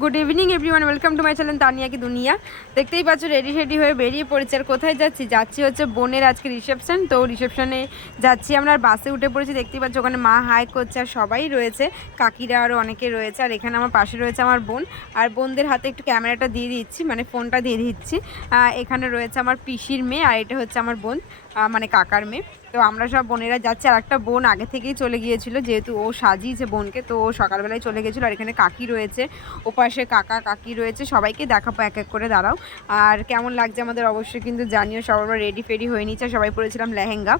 Good evening everyone, welcome to my channel Tania কি দুনিয়া। দেখতেই পাচ্ছ রেডি হয়ে বেরিয়ে পড়েছি। আর কোথায় যাচ্ছি হচ্ছে বোনের আজকে রিসেপশন। তো রিসেপশনে যাচ্ছি আমরা, আর বাসে উঠে পড়েছি। দেখতেই পাচ্ছ ওখানে মা হাই করছে আর সবাই রয়েছে, কাকিরা আরও অনেকে রয়েছে। আর এখানে আমার পাশে রয়েছে আমার বোন, আর বোনদের হাতে একটু ক্যামেরাটা দিয়ে দিচ্ছি, মানে ফোনটা দিয়ে দিচ্ছি। এখানে রয়েছে আমার পিসির মেয়ে, আর এটা হচ্ছে আমার বোন, মানে কাকার মেয়ে। তো আমরা সব বোনেরা যাচ্ছি। আর একটা বোন আগে থেকেই চলে গিয়েছিল, যেহেতু ও সাজিয়েছে বোনকে, তো ও সকালবেলায় চলে গেছিলো। আর এখানে কাকি রয়েছে, ওপাশে কাকা কাকি রয়েছে, সবাইকে দেখাবো এক এক করে, দাঁড়াও। আর কেমন লাগছে আমাদের অবশ্যই কিন্তু জানিও। সবার রেডি ফেডি হয়ে নিচ্ছে, সবাই পরেছিলাম লেহেঙ্গা।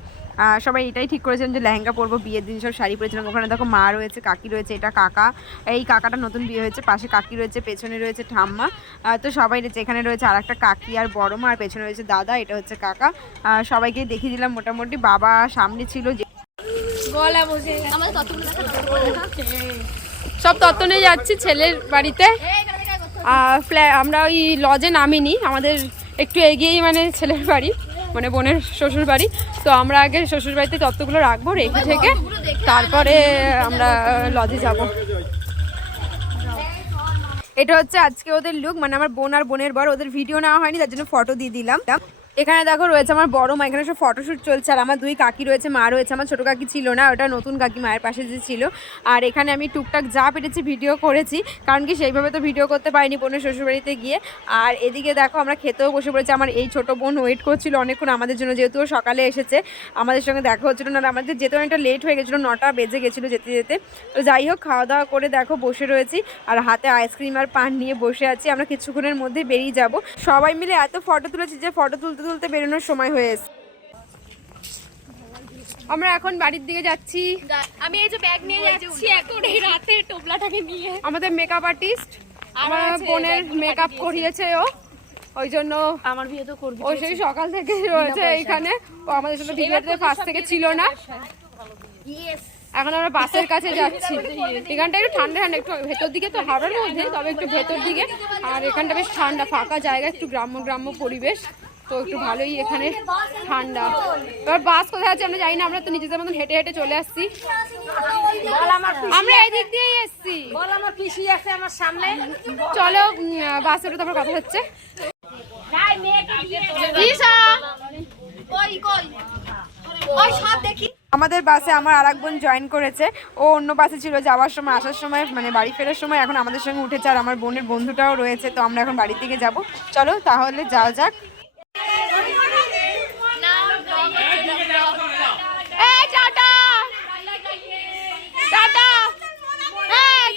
সবাই এটাই ঠিক করেছিলাম যে লেহেঙ্গা পরবো, বিয়ের দিন সব শাড়ি পরেছিলাম। ওখানে দেখো মা রয়েছে, কাকি রয়েছে, এটা কাকা, এই কাকাটা নতুন বিয়ে হয়েছে, পাশে কাকি রয়েছে, পেছনে রয়েছে ঠাম্মা। তো সবাই রয়েছে, এখানে রয়েছে আর একটা কাকি আর বড় মা, আর পেছনে রয়েছে দাদা, এটা হচ্ছে কাকা। সবাইকে দেখিয়ে দিলাম মোটামুটি। বাবা সামনে ছিল, যে সব তত্ত্ব নিয়ে যাচ্ছি ছেলের বাড়িতে। আমরা ওই লজে নামিনি, আমাদের একটু এগিয়েই মানে ছেলের বাড়ি, মানে বোনের শ্বশুর বাড়ি। তো আমরা আগে শ্বশুর বাড়িতে তত্ত্বগুলো রাখবো, রেখে থেকে তারপরে আমরা লজে যাব। এটা হচ্ছে আজকে ওদের লুক, মানে আমার বোন আর বোনের বর। ওদের ভিডিও নেওয়া হয়নি, তার জন্য ফটো দিয়ে দিলাম। এখানে দেখো রয়েছে আমার বড় মা, এখানে সব ফটোশ্যুট চলছে। আর আমার দুই কাকি রয়েছে, মা রয়েছে, আমার ছোটো কাকি ছিল না, ওটা নতুন কাকি মায়ের পাশে যে ছিল। আর এখানে আমি টুকটাক যা পেরেছি ভিডিও করেছি, কারণ কি সেইভাবে তো ভিডিও করতে পারিনি বোনের শ্বশুরবাড়িতে গিয়ে। আর এদিকে দেখো আমরা খেতেও বসে পড়েছি। আমার এই ছোটো বোন ওয়েট করছিল অনেকক্ষণ আমাদের জন্য, যেহেতু ও সকালে এসেছে, আমাদের সঙ্গে দেখা হচ্ছিলো না। আমাদের যেতে অনেকটা লেট হয়ে গেছিলো, 9টা বেজে গেছিলো যেতে যেতে। তো যাই হোক, খাওয়া দাওয়া করে দেখো বসে রয়েছি, আর হাতে আইসক্রিম আর পান নিয়ে বসে আছি। আমরা কিছুক্ষণের মধ্যে বেরিয়ে যাব। সবাই মিলে এত ফটো তুলেছি যে ফটো তুলতে তুলতে বেরোনোর সময় হয়েছে। আমরা এখন বাড়ির দিকে যাচ্ছি। আমি এই যে ব্যাগ নিয়ে যাচ্ছি এখন এই রাতে টোপলাটাকে নিয়ে। আমাদের মেকআপ আর্টিস্ট, আমার বোনের মেকআপ করিয়েছে ও, ওই জন্য আমার বিয়ে তো করবি। ও সেই সকাল থেকে রয়েছে এইখানে। ও আমাদের সাথে ভিডিওতে ফার্স্ট থেকে ছিল না। এখন আমরা বাসের কাছে যাচ্ছি। এখানটা একটু ঠান্ডা ঠান্ডা, একটু ভেতর দিকে তো হাওড়ার মধ্যে, তবে একটু ভেতর দিকে। আর এখানটা বেশ ঠান্ডা, ফাঁকা জায়গা, একটু গ্রাম্য পরিবেশ, তো একটু ভালোই এখানে ঠান্ডা। এবার বাস কোথায় আছে আমরা জানি না, আমরা তো নিজেদের মতন হেঁটে হেঁটে চলে আসছি। আমরা এই দিক দিয়েই এসছি। চলো বাসে উঠে তারপর কথা হচ্ছে। আমাদের বাসে আমার আর এক বোন জয়েন করেছে। ও অন্য বাসে ছিল যাওয়ার সময়, আসার সময় মানে বাড়ি ফেরার সময় এখন আমাদের সঙ্গে উঠেছে। আর আমার বোনের বন্ধুটাও রয়েছে। তো আমরা এখন বাড়ির দিকে যাব। চলো তাহলে যাওয়া যাক।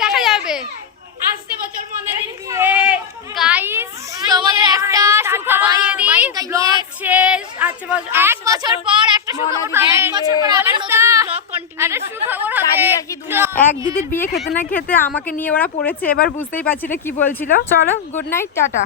দেখা যাবে। গাইস তোমাদের একটা সুখবর দিয়ে দিই, ব্লগ শেষ। আচ্ছা এক বছর পর একটা সুখবর পাবো। এক বছর পর আবার নতুন ব্লগ কন্টিনিউ। একটা সুখবর হবে। এক দিদির বিয়ে খেতে না খেতে আমাকে নিয়ে ওরা পড়েছে, এবার বুঝতেই পারছি না কি বলছিল। চলো গুড নাইট, টাটা।